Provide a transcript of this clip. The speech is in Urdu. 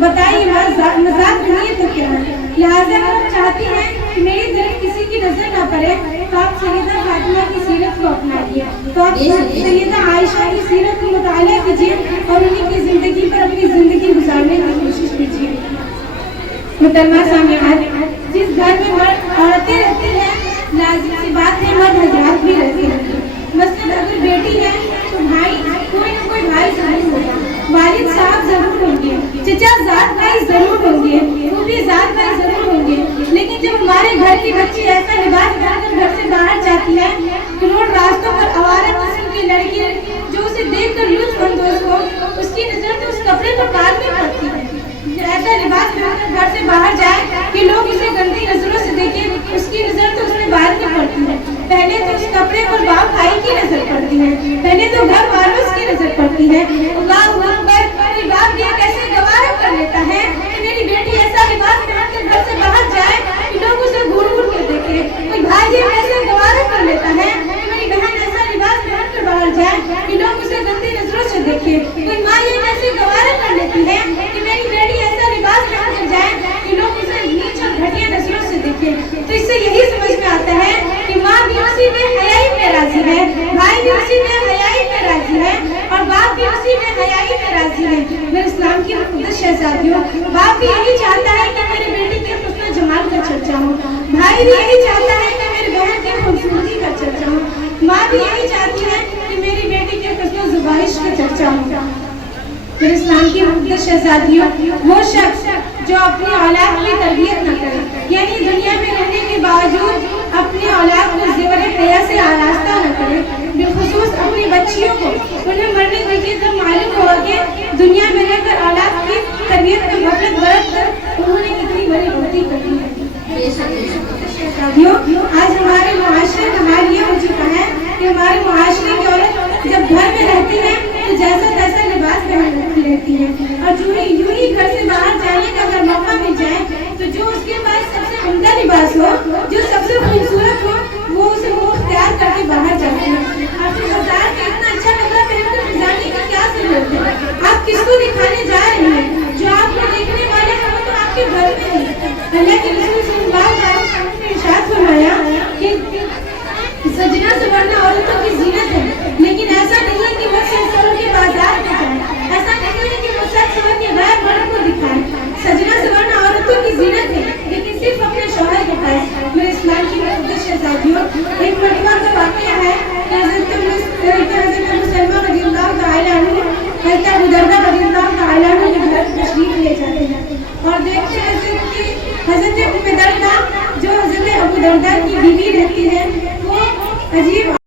بتائیے مذاق نہیں تو کیا ہے؟ لہٰذا اگر آپ چاہتی ہیں کہ میری طرف کسی کی نظر نہ پڑے تو آپ سیدہ فاطمہ کی سیرت کو اپنائیے، تو آپ سیدہ عائشہ کی سیرت کو مطالعہ کیجیے اور انہیں کی زندگی پر اپنی زندگی گزارنے کی کوشش کیجیے۔ محترمہ سامعات، جس گھر میں عورتیں رہتی ہیں لازم سی بات ہے مرد حضرات بھی رہتے ہیں۔ مثلاً اگر بیٹی ہے تو بھائی کوئی نہ کوئی بھائی ضرور ہوگا، والد صاحب ضرور ہوں گے، چچا ذات بھائی ضرور ہوں گے، پھوپھی ذات بھائی ضرور ہوں گے۔ لیکن جب ہمارے گھر کی بچی ایسا لباس پہن کر گھر سے باہر جاتی ہے کہ روڈ راستوں پر آوارہ قسم کی لڑکی جو اسے دیکھ کر لطف اندوز ہو، اس کی نظر تو اس کپڑے پر بعد میں پڑتی ہے۔ ایسا لباس پہن کر گھر سے باہر جائے کہ لوگ اسے گندی نظروں سے دیکھیں، اس کی نظر تو اس میں بعد میں پڑتی ہے۔ پہلے تو اس کپڑے پر باپ بھائی کی نظر پڑتی ہے، پہلے تو گھر والوں کی نظر پڑتی ہے۔ اللہ اکبر! کوئی باپ یہ کیسے گوارا کر لیتا ہے کہ میری بیٹی ایسا لباس پہن کر گھر سے باہر جائے کہ لوگ اسے گھور گھور کے دیکھیں؟ کوئی بھائی یہ کیسے گوارا کر لیتا ہے کہ میری بہن ایسا لباس پہن کر باہر جائے کہ لوگ اسے گندی نظروں سے دیکھیں؟ کوئی ماں یہ کیسے گوارا کر لیتی ہے کہ میری بیٹی ایسا لباس پہن کر جائے کہ لوگ اسے نیچ اور گھٹیا نظروں سے دیکھیں؟ تو اس سے یہی سمجھ میں آتا ہے کہ ماں بھی اسی بے حیائی میں راضی ہے، بھائی بھی اسی بے حیائی میں راضی ہے، اور باپ بھی اسی بے حیائی میں راضی ہے۔ میرے اسلام کی مقدس شہزادیوں، باپ بھی یہی چاہتا ہے کہ میری بیٹی کے حسن و جمال کا چرچا ہو، بھائی بھی یہی چاہتا ہے کہ میری بہن کی خوبصورتی کا چرچا ہو، ماں بھی یہی چاہتی ہے کہ میری بیٹی کے حسن و زبائش کا چرچا ہو۔ میرے اسلام کی مقدس شہزادیوں، وہ شخص جو اپنی اولاد کی تربیت نہ کرے، یعنی دنیا میں رہنے کے باوجود اپنی اولاد کو زیور حیا سے آراستہ نہ کرے، بالخصوص اپنی بچیوں کو انہیں مرنے دیجیے تب معلوم ہوگا کہ دنیا میں رہ کر اولاد کی تربیت میں غفلت برت کر انہوں نے کتنی بڑی غلطی کر دی ہے۔ آج ہمارے معاشرے کا حال یہ ہو چکا ہے کہ ہمارے معاشرے کی عورت جب گھر میں رہتی ہے تو جیسا تیسا لباس پہن رہتی ہے، اور یوں ہی گھر سے باہر جانے کا اگر موقع مل جائے تو جو اس کے پاس سب سے عمدہ لباس ہو، جو سب سے خوبصورت ہو، وہ اسے وہ اختیار کر کے باہر جاتے ہیں۔ آپ کو بتا کہ اتنا اچھا کپڑا پہن کر جانے کی کیا ضرورت ہے؟ آپ کس کو دکھانے جا رہے ہیں؟ جو آپ کو دیکھنے والے ہیں وہ تو آپ کے گھر میں ہیں۔ اللہ کے رسول صلی اللہ علیہ وسلم نے ارشاد فرمایا کہ سجنا سنورنا عورتوں کی زینت ہے، لیکن ایسا نہیں ہے کہ وہ سج سور کے بازار میں جائے، ایسا نہیں ہے کہ وہ سج سور کے غیر مرد کو دکھائے۔ سجنا سنورنا عورتوں کی زینت ہے، لیکن صرف اپنے شوہر کے پاس۔ میرے اسلام کی مقدس شہزادیوں، ایک مرتبہ کا واقعہ ہے کہ حضرت مسلمہ رضی اللہ تعالیٰ عنہ حضرت ابو درداء رضی اللہ تعالیٰ عنہ کے گھر تشریف لے جاتے ہیں اور دیکھتے ہیں کہ حضرت ام درداء جو حضرت ابو درداء کی بیوی رہتی ہے وہ عجیب